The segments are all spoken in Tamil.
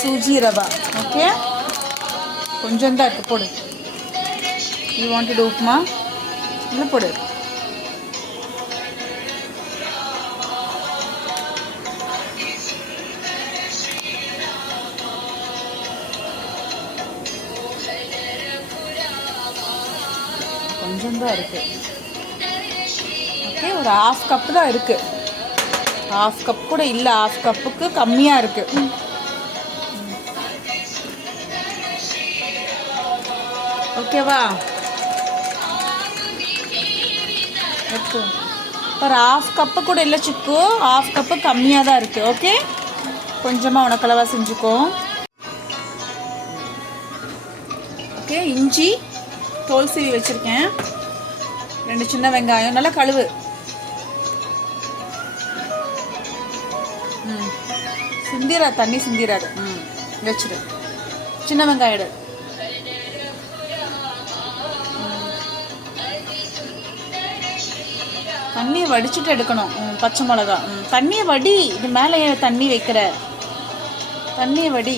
சூஜி ரவா. ஓகே, கொஞ்சம் தான் இருக்குது, போடு. You want to to upma? இல்லை, போடு. கொஞ்சம் தான் இருக்குது. ஓகே, ஒரு 1/2 கப்பு தான் இருக்குது. 1/2 கப் கூட இல்லை, 1/2 கப்புக்கு கம்மியாக இருக்குது. ஓகேவா? ஓகே, ஒரு 1/2 கப்பு கூட இல்லை சிக்கு, 1/2 கப்பு கம்மியாக தான் இருக்குது. ஓகே, கொஞ்சமாக உனக்களவா செஞ்சுக்கோ. ஓகே, இஞ்சி தோல் சீவி வச்சுருக்கேன். 2 சின்ன வெங்காயம், நல்லா கழுவு. சிந்திராது, தண்ணி சிந்திராது. வச்சுரு. சின்ன வெங்காயம் எடு. தண்ணியை வடிச்சுட்டு எடுக்கணும். பச்சை மிளகா. தண்ணியை வடி. இது மேலே தண்ணி வைக்கிற, தண்ணியை வடி.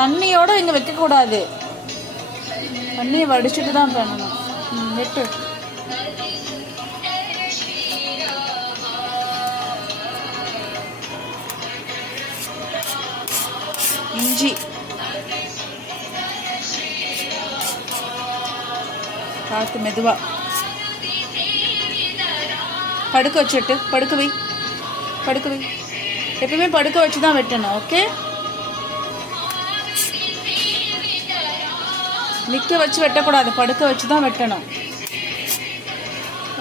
தண்ணியோடு இங்கே வைக்கக்கூடாது, தண்ணியை வடிச்சுட்டு தான் பண்ணணும். வெட்டு. இஞ்சி பார்த்து மெதுவா படுக்க வச்சுட்டு, படுக்க வை, படுக்க வை. எப்பவுமே படுக்க வச்சு தான் வெட்டணும். ஓகே, நிற்க வச்சு வெட்டக்கூடாது, படுக்க வச்சு தான் வெட்டணும்.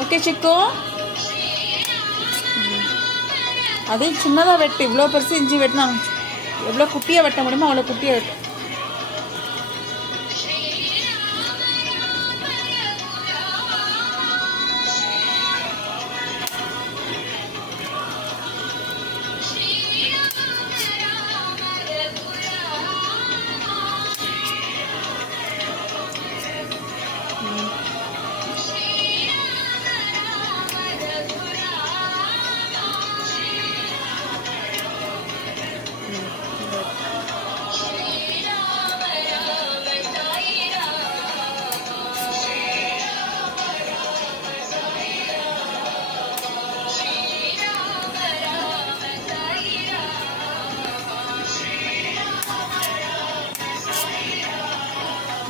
ஓகே சிக்கோ, அதே சின்னதாக வெட்டு. இவ்வளோ பெருசு இஞ்சி வெட்டினா எவ்வளோ குட்டியாக வெட்ட முடியுமோ அவ்வளோ குட்டியாக வெட்டு.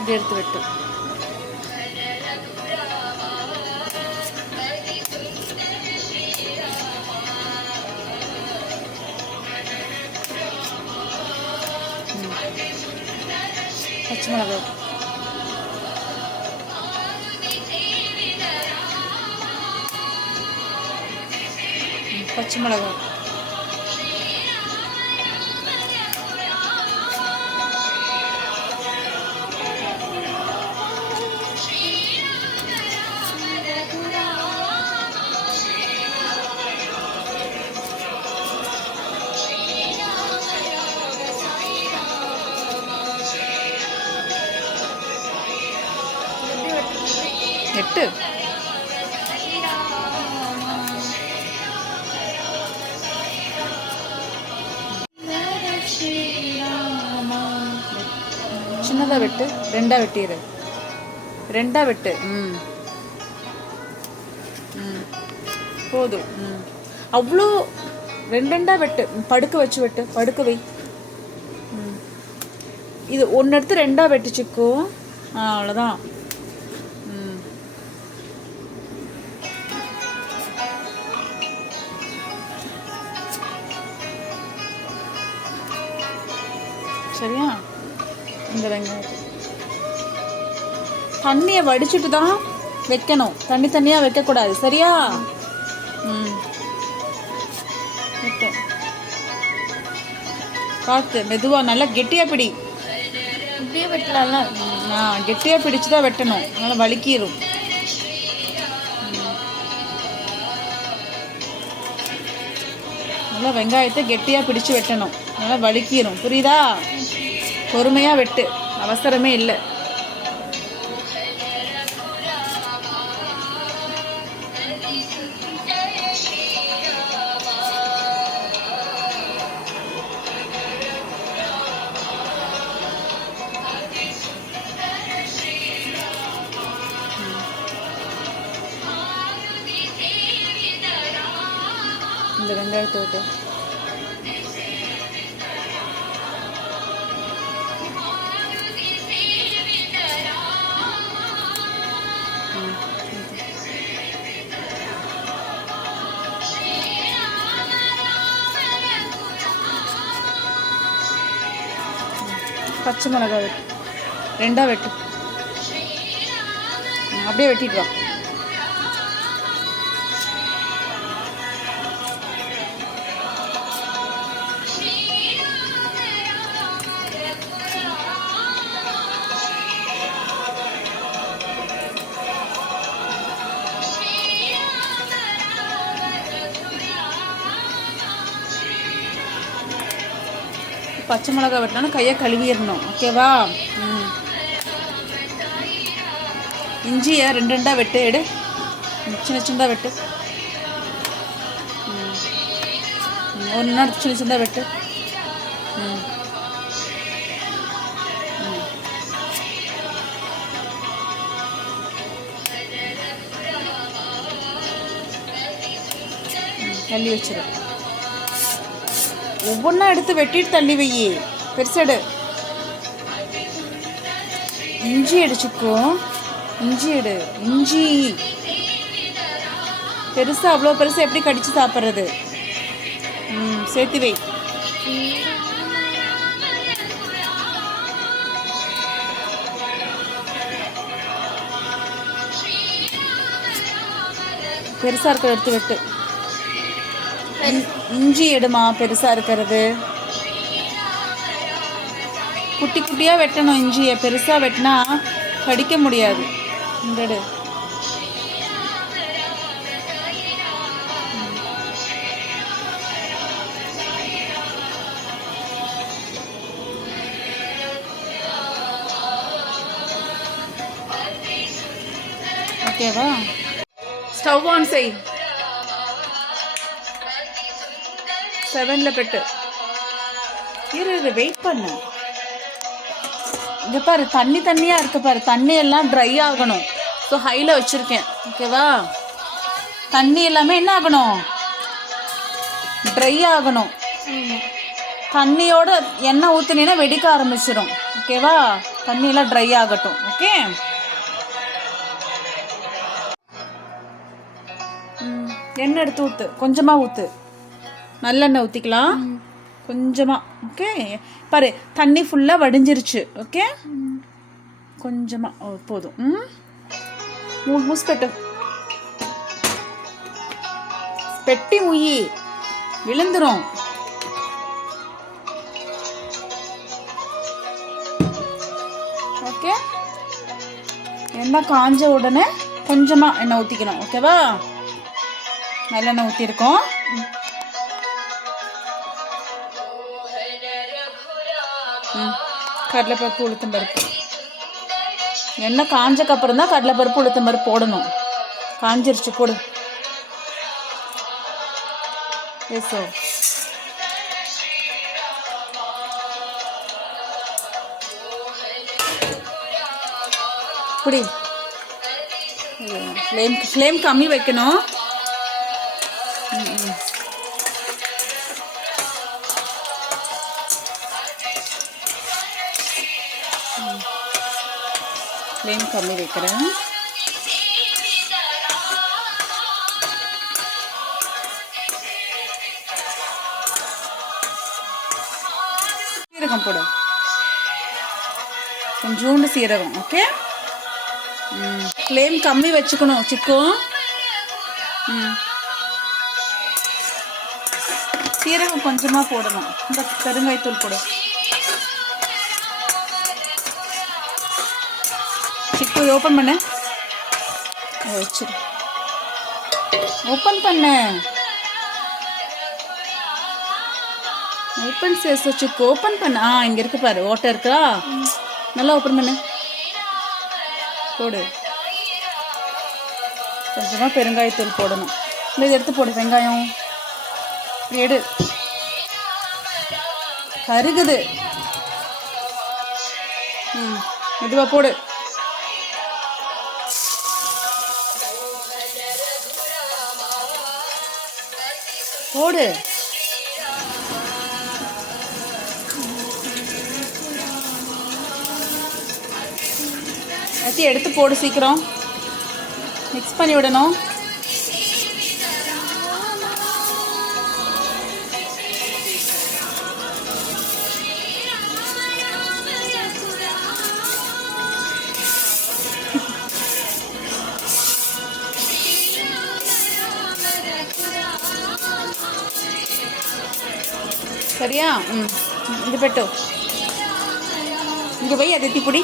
இது எடுத்து வெட்டு. பச்சை மிளகாய், பச்சை மிளகாய். எட்டு. சின்னதாக வெட்டு, 2ஆ வெட்டிடு, 2ஆ வெட்டு. போதும். அவ்வளோ 2ஆ வெட்டு, படுக்க வச்சு வெட்டு, படுக்க வை. இது ஒன்று எடுத்து 2ஆ வெட்டிச்சுக்கோ. அவ்வளோதான். சரியா? இந்த வெங்காயம் தண்ணியை வடிச்சுட்டு தான் வைக்கணும், தனியாக வைக்கக்கூடாது. சரியா? பார்த்து மெதுவாக, நல்லா கெட்டியாக பிடி. இப்படியே வெட்டலாம். கெட்டியாக பிடிச்சு தான் வெட்டணும், நல்லா வலிக்கிடும். நல்லா வெங்காயத்தை கெட்டியாக பிடிச்சு வெட்டணும், நல்லா வலிக்கிடும். புரியுதா? பொறுமையாக வெட்டு, அவசரமே இல்லை. இந்த வெங்காயத்தை விட்டு பச்சை மிளகாய் வெட்டு, 2 வெட்டு, அப்படியே வெட்டிட்டு வா. பச்சை மிளகாய் வெட்டினா கையை கழுவிடணும், ஓகேவா? இஞ்சியை 2 வெட்டு, எடு, சின்னதாக வெட்டு. ஒரு நாள் சின்னதாக வெட்டு. தள்ளி வச்சிரு. ஒவ்வொன்றா எடுத்து வெட்டிட்டு தள்ளி வை. பெருசெடு. இஞ்சி அடிச்சுக்கோ. இஞ்சி எடு. இஞ்சி பெருசா, அவ்வளோ பெருசா எப்படி கடிச்சு சாப்பிட்றது? சேர்த்து வை. பெருசா இருக்கிற எடுத்து வெட்டு. இஞ்சி எடுமா, பெருசா இருக்கிறது. குட்டி குட்டியா வெட்டணும் இஞ்சியை. பெருசா வெட்டினா கடிக்க முடியாது. இந்த எடு. ஓகேவா? ஸ்டவ் ஆன் செய். 7ல பெட்டு. இரு, வெயிட் பண்ணு. இங்கே பாரு, தண்ணியாக இருக்கு பாரு. தண்ணி எல்லாம் ட்ரை ஆகணும். ஸோ ஹையில் வச்சுருக்கேன், ஓகேவா? தண்ணி எல்லாமே என்ன ஆகணும்? ட்ரை ஆகணும். தண்ணியோட எண்ணெய் ஊற்றினீங்கன்னா வெடிக்க ஆரம்பிச்சிடும், ஓகேவா? தண்ணியெல்லாம் ட்ரை ஆகட்டும், ஓகே? எண்ணெய் எடுத்து ஊற்று, கொஞ்சமாக ஊற்று. நல்லெண்ணெய் ஊற்றிக்கலாம் கொஞ்சமாக, ஓகே? பாரு, தண்ணி ஃபுல்லாக வடிஞ்சிருச்சு, ஓகே? கொஞ்சமாக போதும். மூஸ்பெட்டு பெட்டி முயி விழுந்துரும். ஓகே? எண்ணெய் காஞ்ச உடனே கொஞ்சமாக எண்ணெய் ஊற்றிக்கணும், ஓகேவா? நல்லெண்ணெய் ஊற்றிருக்கோம். கடலைப்பருப்பு, உளுத்தம்பருப்பு. எண்ணெய் காஞ்சக்கப்புறம் தான் கடலைப்பருப்பு, உளுத்தம்பருப்பு போடணும். காஞ்சிருச்சு, போடு. ஏசோ புடி. ஃப்ளேம் கம்மி வைக்கணும். ஃப்ளேம் கம்மி வைக்கிறேன். சீரகம் போடு, கொஞ்சோண்டு சீரகம், ஓகே? ஃப்ளேம் கம்மி வச்சுக்கணும் சிக்கும். சீரகம் கொஞ்சமாக போடணும். இந்த பெருங்காயத்தூள் போடு. சிக்கு ஓப்பன் பண்ணு. வச்சிரு. ஓப்பன் பண்ணு. ஓப்பன் சேஸ் சிக்கு ஓப்பன் பண்ணு. இங்கே இருக்கு பாரு, ஓட்டை இருக்கா? நல்லா ஓப்பன் பண்ணு. போடு. கொஞ்சமாக பெருங்காயத்தூள் போடணும். இல்லை, இதை எடுத்து போடு. வெங்காயம் எடு. கருகுது. மெதுவாக போடு. போடு. எல்லாத்தையும் எடுத்து போடு சீக்கிரம். மிக்ஸ் பண்ணி விடணும். சரியா? இது பெட்டு இங்கே போய் அதை திப்பிடி.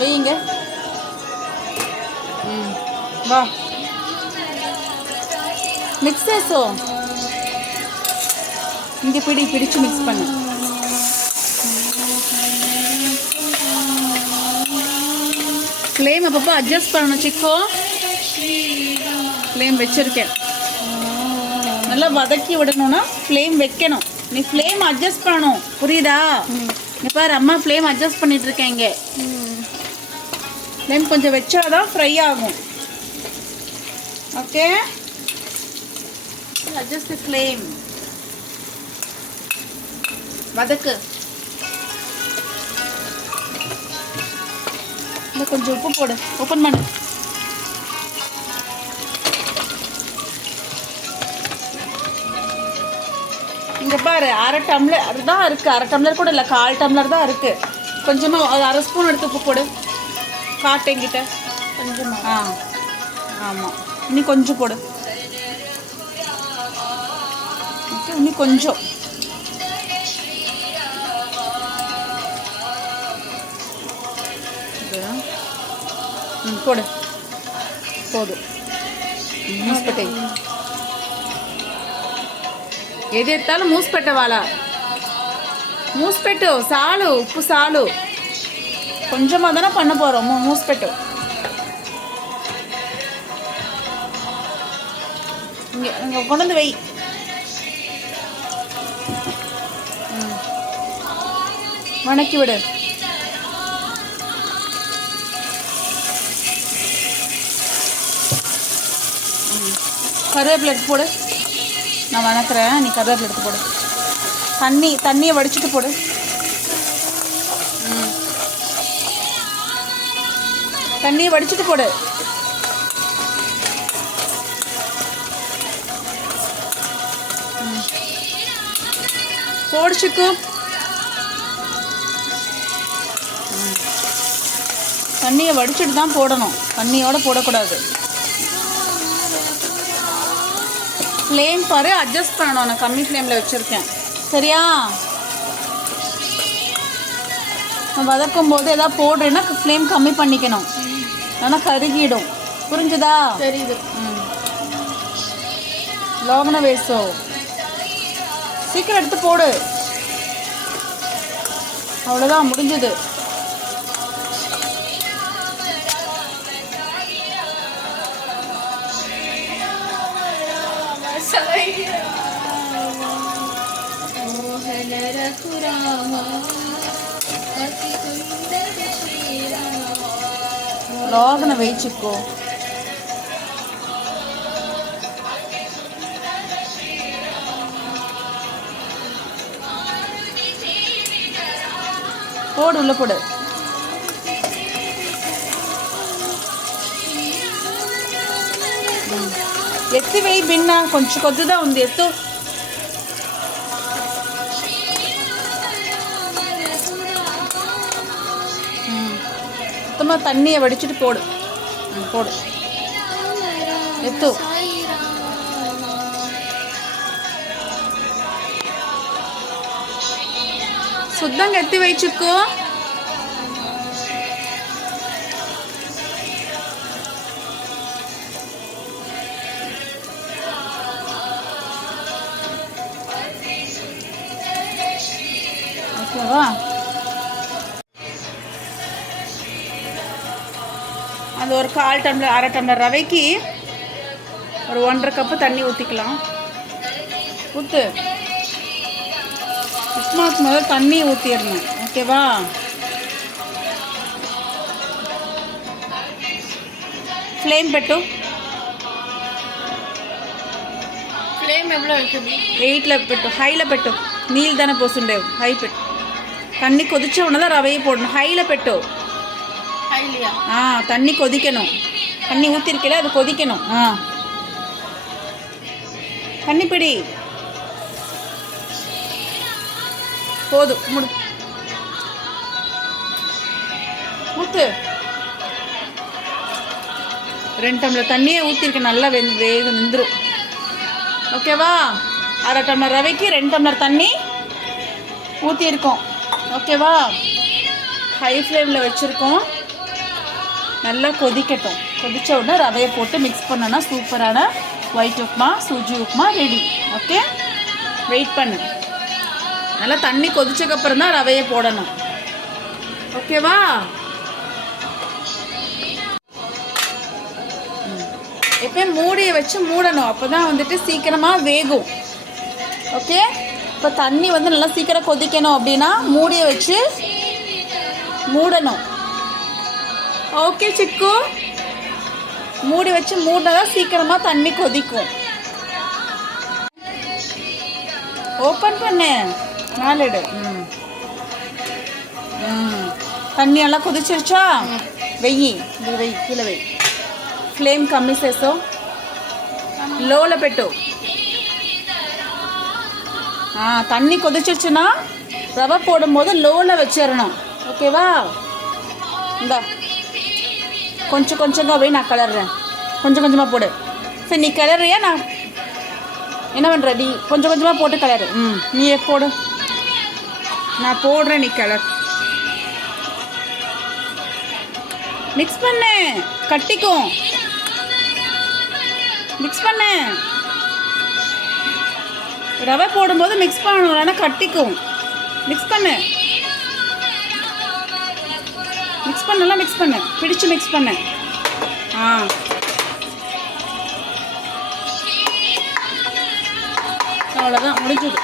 வெய்யுங்க. வா மிக்ஸ் చేసో இங்கே பிடிச்சு மிக்ஸ் பண்ணு. ஃப்ளேம் அப்பப்போ அட்ஜஸ்ட் பண்ணணும் சிக்கோ. ஃப்ளேம் வச்சுருக்கேன். நல்லா வதக்கி விடணும்னா ஃப்ளேம் வைக்கணும். நீ ஃப்ளேம் அட்ஜஸ்ட் பண்ணணும், புரியுதா? இங்கே பாரு, அம்மா ஃப்ளேம் அட்ஜஸ்ட் பண்ணிட்டு இருக்கேன். இங்கே ஃப்ளேம் கொஞ்சம் வச்சாதான் ஃப்ரை ஆகும். Okay, adjust flame. வதக்கு. இன்னும் கொஞ்சம் உப்பு போடு. ஓப்பன் பண்ணு. இங்கே பாரு, அரை டம்ளர் தான் இருக்குது. அரை டம்ளர் கூட இல்லை, 1/4 டம்ளர் தான் இருக்குது. கொஞ்சமாக அது 1/2 ஸ்பூன் எடுத்து உப்பு போடு. காட்டேங்கிட்ட கொஞ்சமாக. ஆமாம், இன்னும் கொஞ்சம் போடு. ஓகே, இன்னும் கொஞ்சம். போடு. போதும். மூஸ்பெட்டை ఏది ఎత్తాలో మూసి పెట్టవాలా? మూసి పెట్టు. చాలు, ఉప్పు చాలు. కొంచెం అదన పన్న పోరు. మూసి పెట్టు. இங்கே கொண்டு வந்து வை. வணக்கி விடு. கருவேப்பிலை எடுத்து போடு. நான் வணக்கிறேன், நீ கருவேப்பிலை எடுத்து போடு. தண்ணியை வடிச்சிட்டு போடு. தண்ணியை வடிச்சிட்டு போடு. போடு சிக்கு. தண்ணியை வடிச்சிட்டு தான் போடணும், தண்ணியோட போடக்கூடாது. ஃப்ளேம் பாரு, அட்ஜஸ்ட் பண்ணணும். நான் கம்மி ஃப்ளேமில் வச்சுருக்கேன், சரியா? நான் வதக்கும் போது எதாவது போடுறேன்னா ஃப்ளேம் கம்மி பண்ணிக்கணும், ஆனால் கருகிடும். புரிஞ்சுதா? தெரியுது. லோகன வேசோ, சீக்கிரம் எடுத்து போடு. அவ்வளோதான், முடிஞ்சது. లోగన వేయించుకో. போடு, உள்ள போடு. ఎత్తి వేయి బిన్న, కొంచెం కొద్దిగా ఉంది, ఎత్తు. மொத்தமாக தண்ணியை வடிச்சிட்டு போடு. போடு, எத்து. శుద్ధంగా ఎత్తి వేయించుకో. ஓகேவா? அது ஒரு 1/4 டம்ளர், அரை டம்ளர் ரவைக்கு ஒரு 1.5 கப்பு தண்ணி ஊற்றிக்கலாம். ஊற்று. உப்புமாவுக்கு முதல்ல தண்ணி ஊற்றிடணும், ஓகேவா? ఫ్లేమ్ పెట్టు. ఫ్లేమ్ ఎవరో వెళ్తుంది 8లో పెట్టు, హైలో పెట్టు. నీళ్ళు தானே పోసుండేవు, హై పెట్టు. தண்ணி கொதிச்ச உடனே தான் ரவையை போடணும். ஹையில் பெட்டு. ஹைலியா? தண்ணி கொதிக்கணும். தண்ணி ஊற்றிருக்கல, அது கொதிக்கணும். தண்ணி பிடி. போதும், முடு. ஊற்று. 2 டம்ளர் தண்ணியே ஊற்றிருக்கேன். நல்லா வேக நின்றுடும். ஓகேவா? 1/2 டம்ளர் ரவைக்கு 2 டம்ளர் தண்ணி ஊற்றிருக்கோம். ஓகேவா? ஹை ஃப்ளேமில் வச்சுருக்கோம். நல்லா கொதிக்கட்டும். கொதித்த உடனே ரவையை போட்டு மிக்ஸ் பண்ணோன்னா சூப்பரான white upma, சூஜி upma ready. Okay, wait பண்ணு. நல்லா தண்ணி கொதிச்சக்கப்புறம் தான் ரவையை போடணும். ஓகேவா? எப்பயும் மூடியை வச்சு மூடணும். அப்போ தான் வந்துட்டு சீக்கிரமாக வேகும். ஓகே, இப்போ தண்ணி வந்து நல்லா சீக்கிரம் கொதிக்கணும் அப்படின்னா மூடியை வச்சு மூடணும். ஓகே சிக்கு, மூடி வச்சு மூடினா தான் சீக்கிரமாக தண்ணி கொதிக்கும். ஓப்பன் பண்ணு, மேலிடு. தண்ணி நல்லா கொதிச்சிருச்சா? வெయ్యి, ఇది వెయ్యి, కీల వెయ్యి. ఫ్లేమ్ కమ్మి చేసో, లోలో పెట్టు. தண்ணி கொதிச்சிருச்சுன்னா ரவை போடும்போது லோவில் வச்சிடணும். ஓகேவா? இந்த கொஞ்சம் கொஞ்சமாக போய் நான் கிளறேன். கொஞ்சம் கொஞ்சமாக போடு. சரி, நீ கிளறியா? நான் என்ன பண்ணுற? நீ கொஞ்சம் கொஞ்சமாக போட்டு கிளறு. நீ போடு. நான் போடுறேன், நீ கிளறு. மிக்ஸ் பண்ணு, கட்டிக்கும். மிக்ஸ் பண்ணு. ரவை போடும்போது மிக்ஸ் பண்ணணும், இல்லைன்னா கட்டிக்கும். மிக்ஸ் பண்ணு. மிக்ஸ் பண்ணலாம், மிக்ஸ் பண்ணு. பிடிச்சு மிக்ஸ் பண்ணு. அவ்வளோதான், முடிஞ்சது.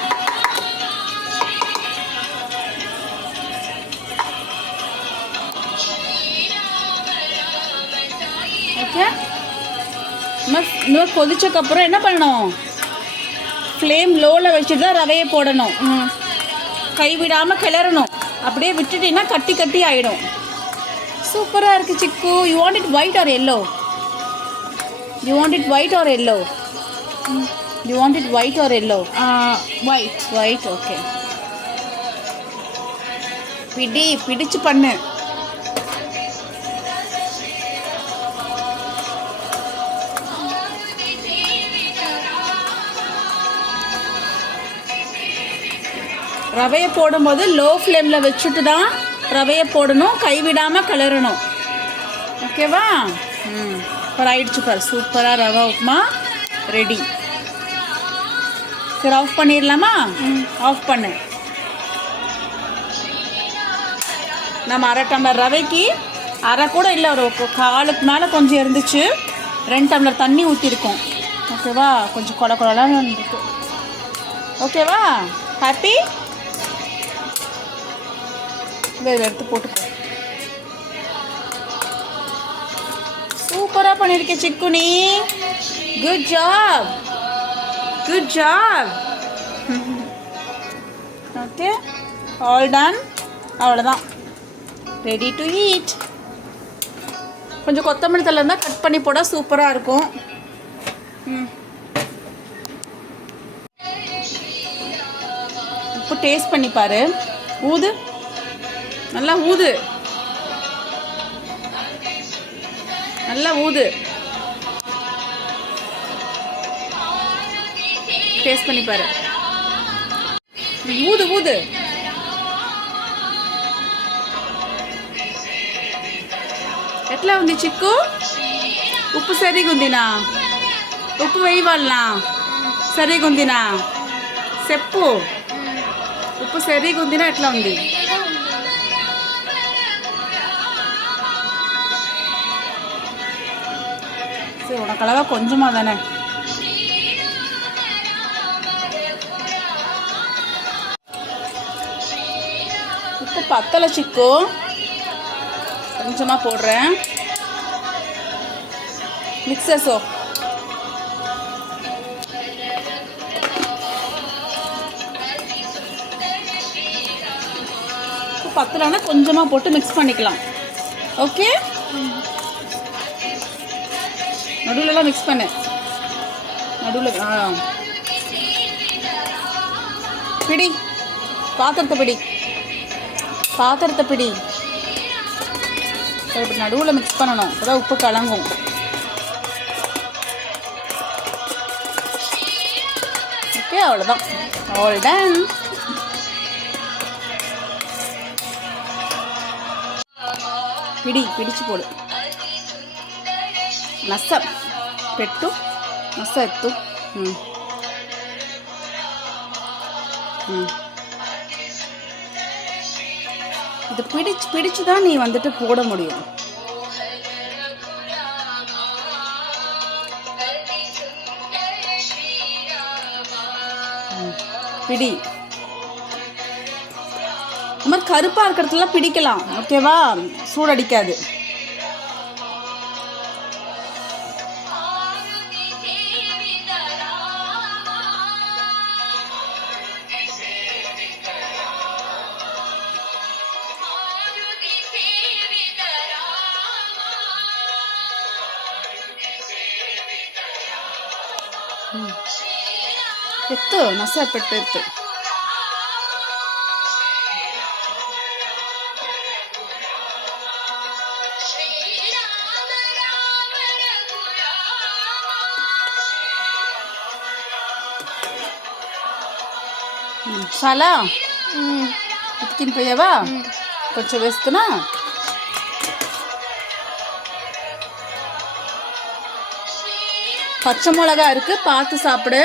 ஓகே, இன்னும் கொதிச்சக்கப்புறம் என்ன பண்ணணும்? ஃப்ளேம் லோவில் வச்சுட்டு தான் ரவையை போடணும். கைவிடாமல் கிளறணும். அப்படியே விட்டுட்டீங்கன்னா கட்டி கட்டி ஆகிடும். சூப்பராக இருக்குது சிக்கு. You want it white R yellow? You want it white R yellow? You want it white R yellow? White. White, okay. பிடிச்சு பண்ணு. ரவையை போடும்போது லோ ஃப்ளேமில் வச்சுட்டு தான் ரவையை போடணும். கைவிடாமல் கிளறணும். ஓகேவா? இப்போ ஆயிடுச்சு பாரு. சூப்பராக ரவா உப்புமா ரெடி. சரி, ஆஃப் பண்ணிடலாமா? ஆஃப் பண்ணு. நம்ம 1/2 டம்ளர் ரவைக்கு 1/2 கூட இல்லை, ஒரு 1/4க்கு மேலே கொஞ்சம் இருந்துச்சு. 2 டம்ளர் தண்ணி ஊற்றிருக்கோம். ஓகேவா? கொஞ்சம் கொல கொலலாம் இருக்கு. ஓகேவா? ஹாப்பி? வேறு எடுத்து போட்டுக்கோ. சூப்பராக பண்ணியிருக்கேன் சிக்குனி. Good job, good job. Okay, all done. அவ்வளோதான், ரெடி டு ஈட். கொஞ்சம் கொத்தமல்லி தழை இருந்தால் கட் பண்ணி போட சூப்பராக இருக்கும். இப்போ டேஸ்ட் பண்ணி பாரு. ஊது, நல்லா ஊது, நல்லா ஊது. டேஸ்ட் பண்ணி பாரு. ஊது ஊது. ఎట్లా ఉంది చిక్కు? ఉప్పు సరిగా ఉందినా? ఉప్పు వేయవాలనా? సరిగా ఉందినా? చెప్పు. ఉప్పు సరిగా ఉందినా ఎట్లా ఉంది? சரி, உனக்களவா கொஞ்சமாக தானே. உப்பு பத்தலை சிக்கு, கொஞ்சமாக போடுறேன். மிக்சஸோ பத்தலைன்னா கொஞ்சமாக போட்டு மிக்ஸ் பண்ணிக்கலாம். ஓகே, நடுவுலலாம் மிக்ஸ் பண்ணு. நடுவில் பிடி, பாத்திரத்தை பிடி, பாத்திரத்தை பிடி. இப்படி நடுவில் மிக்ஸ் பண்ணணும், அப்போதான் உப்பு கலங்கும். ஓகே, அவ்வளோதான், ஆல் டன். పిడిచి పోడు నస్స పెట్టు, నస్స ఎత్తు. இது பிடிச்சு தான் நீ வந்துட்டு போட முடியும். பிடி. இந்த மாதிரி கருப்பாக இருக்கிறதுலாம் பிடிக்கலாம். ஓகேவா, சூடடிக்காது. ఎత్తు, నస పెట్టు, ఎత్తు. చాలా ఉతికిపోయావా? కొంచెం వేస్తున్నా. பச்சை மிளகா இருக்குது, பார்த்து சாப்பிடு.